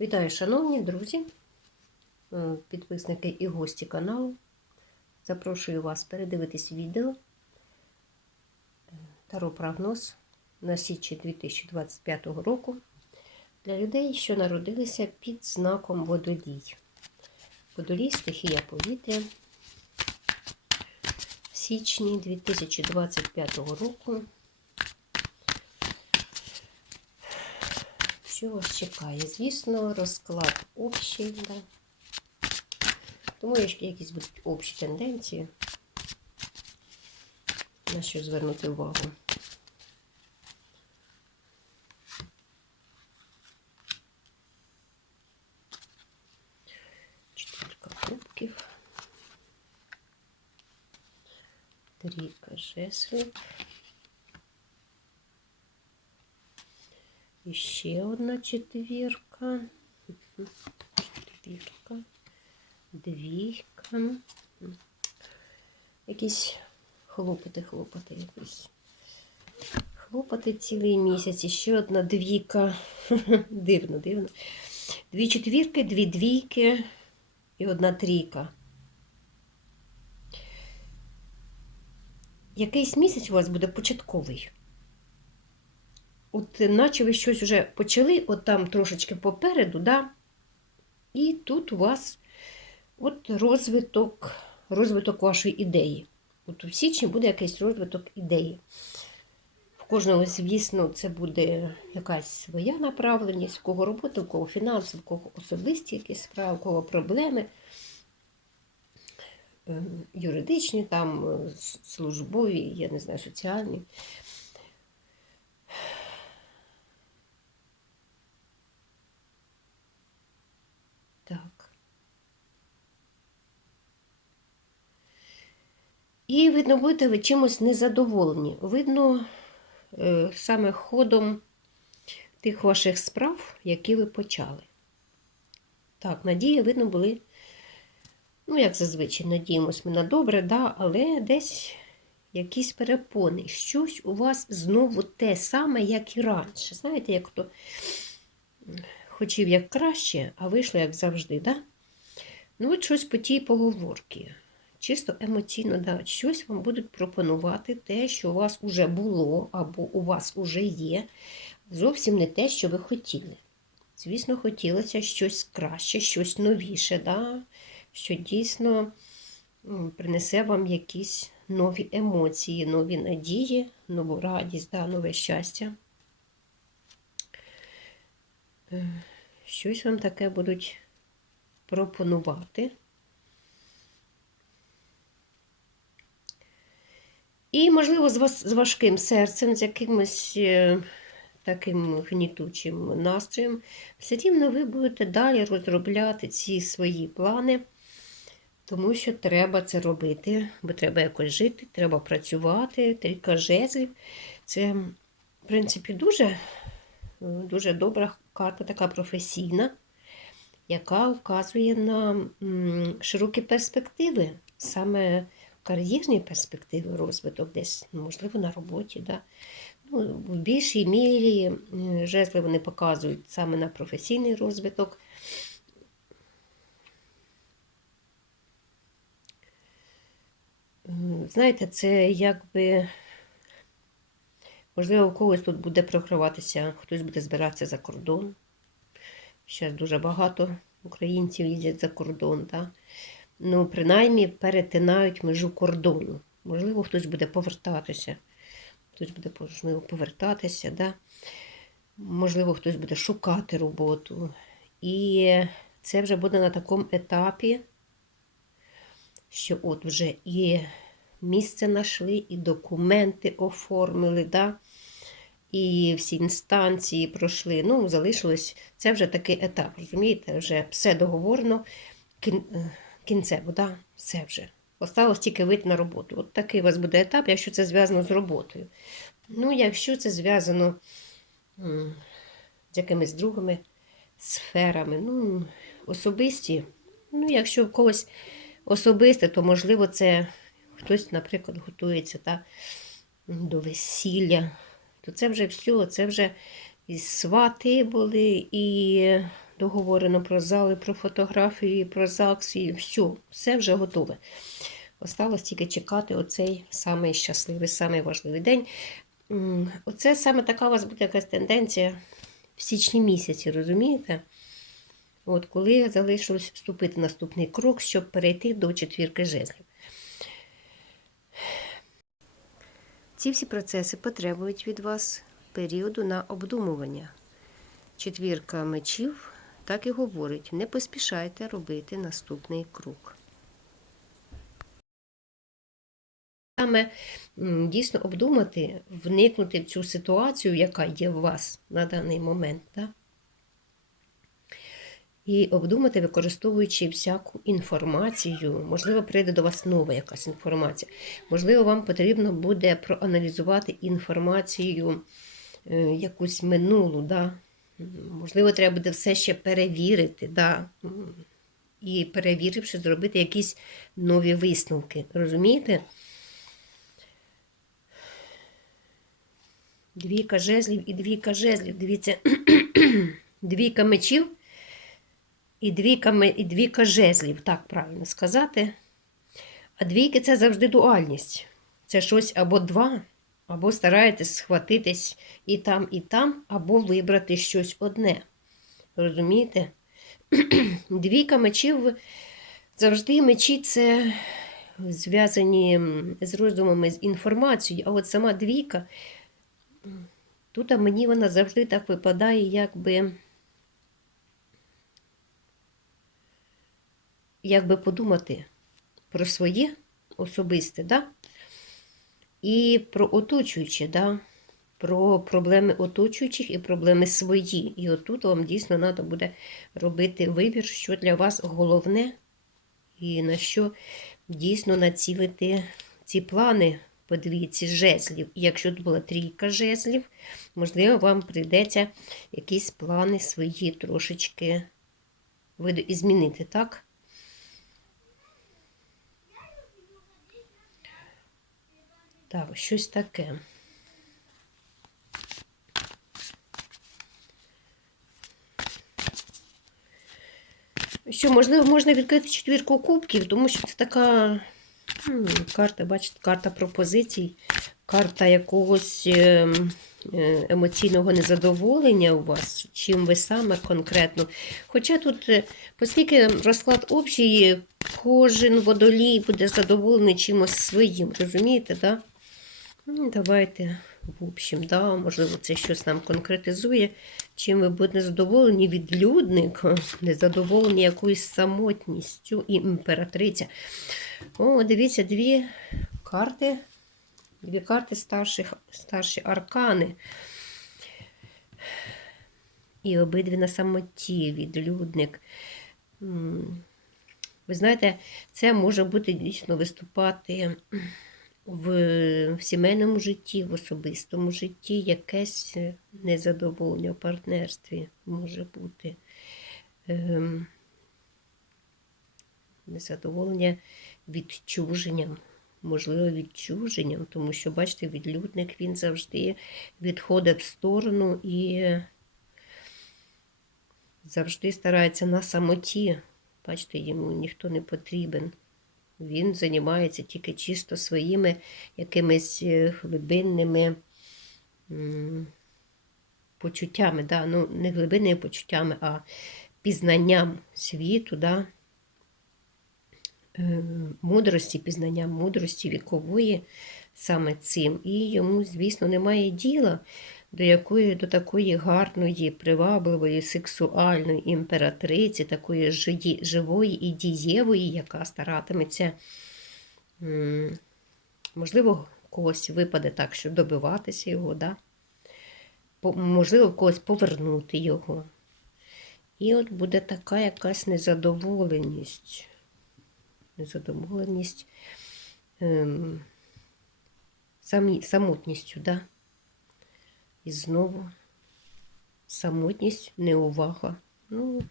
Вітаю, шановні друзі, е, підписники і гості каналу. Запрошую вас передивитись відео е, Таро прогноз на січі 2025 року для людей, що народилися під знаком водолій. Водолій стихія повітря в січні 2025 року. Що вас чекає? Звісно, розклад общий, да. тому якісь будуть общі тенденції, на що звернути увагу. Чотирка кубків. Трійка жеслів. І одна четвірка. Четвірка. Двійка. Якісь хлопоти, хлопоти якісь. Хлопоти цілий місяць. Ще одна двійка. Дивно, дивно. Дві четвірки, дві двійки і одна трійка. Якийсь місяць у вас буде початковий. От наче ви щось вже почали, от там трошечки попереду, да? і тут у вас от розвиток, розвиток вашої ідеї. От у січні буде якийсь розвиток ідеї. В кожного, звісно, це буде якась своя направленість, в кого робота, в кого фінанси, в кого особисті якісь справи, в кого проблеми. е, Юридичні, там, е, службові, я не знаю, соціальні. Так. І, видно, будете ви чимось незадоволені. Видно, е, саме ходом тих ваших справ, які ви почали. Так, надії, видно, були, ну, як зазвичай, надіємось ми на добре, да, але десь якісь перепони. Щось у вас знову те саме, як і раніше. Знаєте, як то хотів як краще, а вийшло як завжди. Да? Ну, от щось по тій поговорці. Чисто емоційно, да, щось вам будуть пропонувати те, що у вас вже було, або у вас вже є. Зовсім не те, що ви хотіли. Звісно, хотілося щось краще, щось новіше, да? що дійсно принесе вам якісь нові емоції, нові надії, нову радість, да, нове щастя. Е, Щось вам таке будуть пропонувати. І, можливо, з, вас, з важким серцем, з якимось е, таким гнітучим настроєм, все рівно ви будете далі розробляти ці свої плани, тому що треба це робити, бо треба якось жити, треба працювати, трійка жезлів. Це, в принципі, дуже, дуже добра карта, така професійна, яка вказує на широкі перспективи, саме кар'єрні перспективи розвиток, десь, ну, можливо, на роботі. Да? Ну, в більшій мірі е, жезли вони показують саме на професійний розвиток. Знаєте, це якби, можливо, у когось тут буде програватися, хтось буде збиратися за кордон. Зараз дуже багато українців їздять за кордон. Так? Ну, принаймні перетинають межу кордону. Можливо, хтось буде повертатися. Хтось буде можливо, повертатися, да? можливо, хтось буде шукати роботу. І це вже буде на такому етапі, що от вже і місце знайшли, і документи оформили, да? і всі інстанції пройшли. Ну, залишилось, це вже такий етап, розумієте, вже все договорено, кін, е, кінцево, да? все вже. Осталось тільки вийти на роботу. От такий у вас буде етап, якщо це зв'язано з роботою. Ну, якщо це зв'язано з якимись другими сферами, ну, особисті, ну, якщо в когось особисте, то можливо це хтось, наприклад, готується та, до весілля, то це вже все, це вже і свати були, і договорено про зали, про фотографії, про ЗАГС і все, все вже готове. Осталось тільки чекати оцей самий щасливий, самий важливий день. Оце саме така у вас буде якась тенденція в січні місяці, розумієте? От коли залишилось вступити наступний крок, щоб перейти до четвірки жезлів. Ці всі процеси потребують від вас періоду на обдумування. Четвірка мечів так і говорить: не поспішайте робити наступний крок. Саме дійсно обдумати, вникнути в цю ситуацію, яка є у вас на даний момент. Да? І обдумати, використовуючи всяку інформацію, можливо, прийде до вас нова якась інформація. Можливо, вам потрібно буде проаналізувати інформацію е, якусь минулу. Да? Можливо, треба буде все ще перевірити. Да? І перевіривши, зробити якісь нові висновки. Розумієте? Двійка жезлів і двійка жезлів. Дивіться, двійка мечів і двійка, і двійка жезлів, так правильно сказати. А двійки це завжди дуальність. Це щось або два, або стараєтесь схватитись і там, і там, або вибрати щось одне. Розумієте? Двійка мечів завжди мечі це зв'язані з роздумами, з інформацією, а от сама двійка. Тут мені вона завжди так випадає, якби, якби подумати про своє особисте, да? І про оточуюче, да? про проблеми оточуючих і проблеми свої. І отут вам дійсно треба буде робити вибір, що для вас головне, і на що дійсно націлити ці плани по двійці жезлів. І якщо тут була трійка жезлів, можливо, вам прийдеться якісь плани свої трошечки і змінити, так? Так, щось таке. Що, можливо, можна відкрити четвірку кубків, тому що це така м, карта, бачите, карта пропозицій, карта якогось е, е, емоційного незадоволення у вас, чим ви саме конкретно. Хоча тут, е, оскільки розклад общий, кожен водолій буде задоволений чимось своїм, розумієте, так? Да? Ну, Давайте, в общем, да, можливо, це щось нам конкретизує. Чим ви будете задоволені відлюдник, незадоволені якоюсь самотністю і імператриця. О, дивіться, дві карти, дві карти старших, старші аркани. І обидві на самоті відлюдник. Ви знаєте, це може бути дійсно виступати в, сімейному житті, в особистому житті якесь незадоволення в партнерстві може бути. Ем, незадоволення відчуженням, можливо, відчуженням, тому що, бачите, відлюдник він завжди відходить в сторону і завжди старається на самоті. Бачите, йому ніхто не потрібен. Він займається тільки чисто своїми якимись е, глибинними почуттями, да? ну, не глибинними почуттями, а пізнанням світу, да? е, мудрості, пізнанням мудрості вікової саме цим. І йому, звісно, немає діла до якої до такої гарної, привабливої, сексуальної імператриці, такої живої і дієвої, яка старатиметься, можливо, когось випаде так, що добиватися його, да? Можливо, когось повернути його. І от буде така якась незадоволеність. Незадоволеність ем, самі, самотністю, да? І знову самотність, неувага. Ну,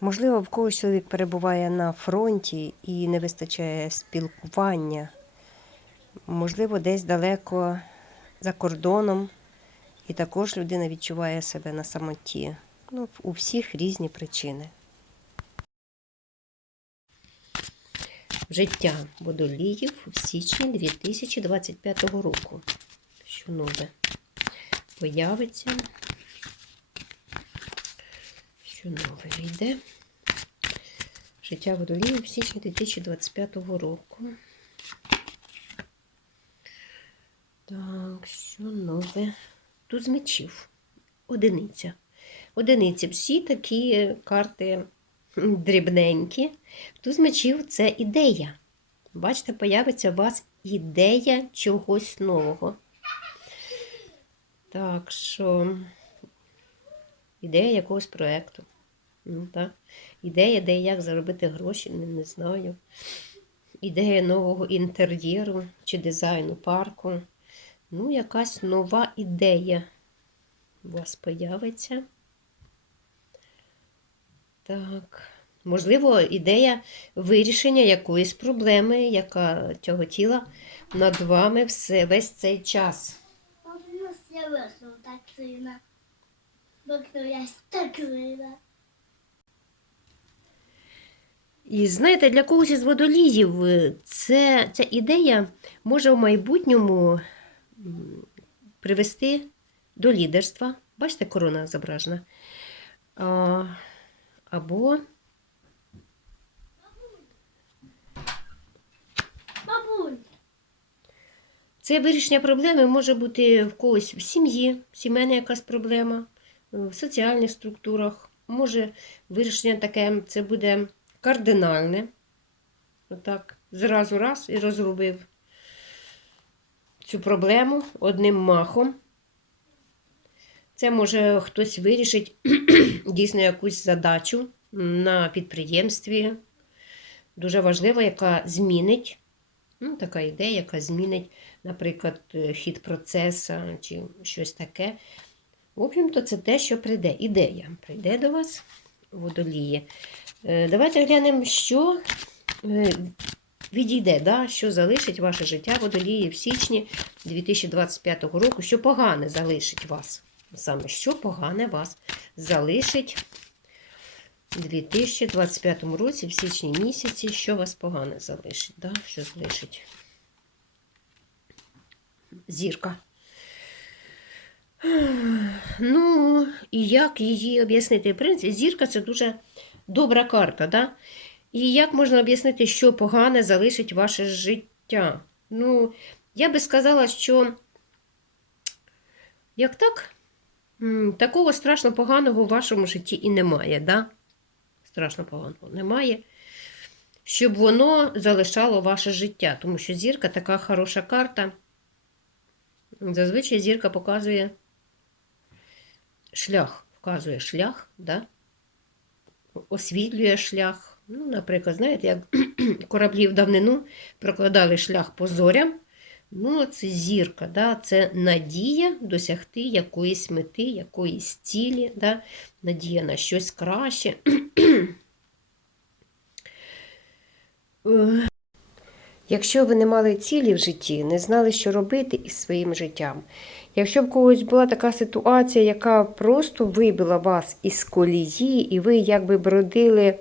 Можливо, в когось чоловік перебуває на фронті і не вистачає спілкування. Можливо, десь далеко за кордоном І також людина відчуває себе на самоті. Ну, у всіх різні причини. Життя водоліїв в січні 2025 року. Що нове появиться? Що нове вийде? Життя водоліїв в січні 2025 року. Так, що нове? Тут з мечів. Одиниця. Одиниці. Всі такі карти дрібненькі. Туз мечів це ідея. Бачите, появиться у вас ідея чогось нового. Так що ідея якогось проєкту. Ну. Ідея, де як заробити гроші, не, не знаю. Ідея нового інтер'єру чи дизайну парку. Ну, якась нова ідея у вас появиться. Так. Можливо, ідея вирішення якоїсь проблеми, яка тяготіла над вами все, весь цей час. Нас так сильно. Бо я так сильно. І знаєте, для когось із водолізів е, це, ця ідея може в майбутньому привести до лідерства. Бачите, корона зображена. Або Це вирішення проблеми може бути в когось в сім'ї, сімейна якась проблема, в соціальних структурах. Може вирішення таке, це буде кардинальне. Отак, зразу раз і розробив цю проблему одним махом. Це може хтось вирішить дійсно якусь задачу на підприємстві. Дуже важлива, яка змінить Ну, така ідея, яка змінить, наприклад, е, хід процесу чи щось таке. В общем-то, це те, що прийде. Ідея прийде до вас, водоліє. Е, Давайте глянемо, що е, відійде, да? що залишить ваше життя водолії в січні 2025 року, що погане залишить вас. Саме що погане вас залишить у 2025 році, в січні місяці, що вас погане залишить? Да? Що залишить? Зірка. Ну, і як її об'яснити? В принципі, зірка це дуже добра карта, да? І як можна об'яснити, що погане залишить ваше життя? Ну, я би сказала, що як так, такого страшно поганого в вашому житті і немає, да? страшно поганого немає, щоб воно залишало ваше життя. Тому що зірка така хороша карта. Зазвичай зірка показує шлях, вказує шлях, да? освітлює шлях. Ну, наприклад, знаєте, як кораблі в давнину прокладали шлях по зорям. Ну, це зірка, да? це надія досягти якоїсь мети, якоїсь цілі, да? надія на щось краще. Якщо ви не мали цілі в житті, не знали, що робити із своїм життям, якщо у когось була така ситуація, яка просто вибила вас із колії, і ви якби бродили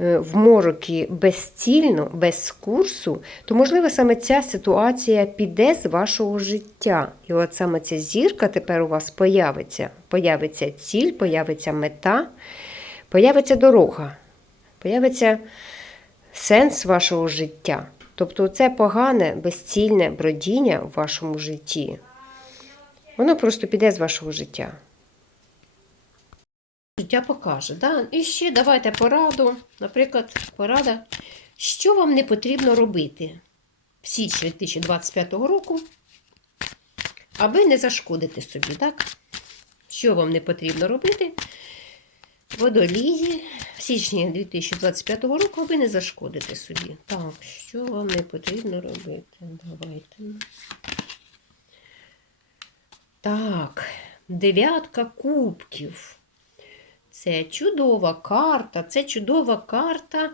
е, в мороки безцільно, без курсу, то, можливо, саме ця ситуація піде з вашого життя. І от саме ця зірка тепер у вас появиться. Появиться ціль, появиться мета, появиться дорога, появиться сенс вашого життя. Тобто це погане, безцільне бродіння в вашому житті. Воно просто піде з вашого життя. Життя покаже. Да? І ще давайте пораду. Наприклад, порада, що вам не потрібно робити в січні 2025 року, аби не зашкодити собі. так? Що вам не потрібно робити? Водолії в січні 2025 року, аби не зашкодити собі. Так, що вам не потрібно робити? Давайте. Так, дев'ятка кубків. Це чудова карта. Це чудова карта.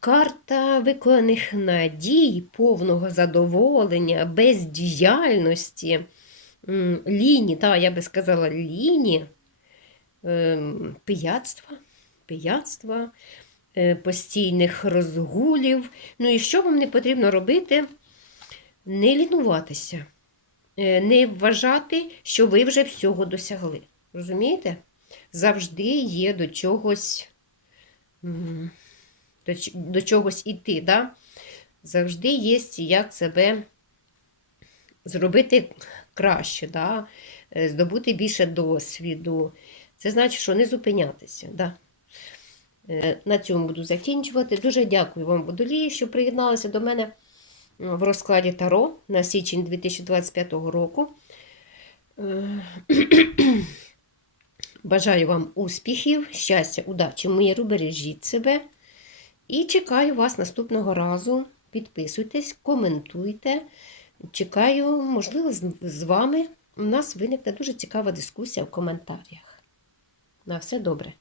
Карта виконаних надій, повного задоволення, бездіяльності. м, лінії, та, я би сказала, лінії ем, пияцтва, пияцтва, е, постійних розгулів. Ну і що вам не потрібно робити? Не лінуватися, е, не вважати, що ви вже всього досягли. Розумієте? Завжди є до чогось, до, до чогось іти. Да? Завжди є, як себе зробити краще, да? е, здобути більше досвіду. Це значить, що не зупинятися. Да? Е, На цьому буду закінчувати. Дуже дякую вам, Водолії, що приєдналися до мене в розкладі Таро на січень 2025 року. Е, Бажаю вам успіхів, щастя, удачі, миру, бережіть себе. І чекаю вас наступного разу. Підписуйтесь, коментуйте. Чекаю, можливо, з- з вами у нас виникне дуже цікава дискусія в коментарях. На все добре.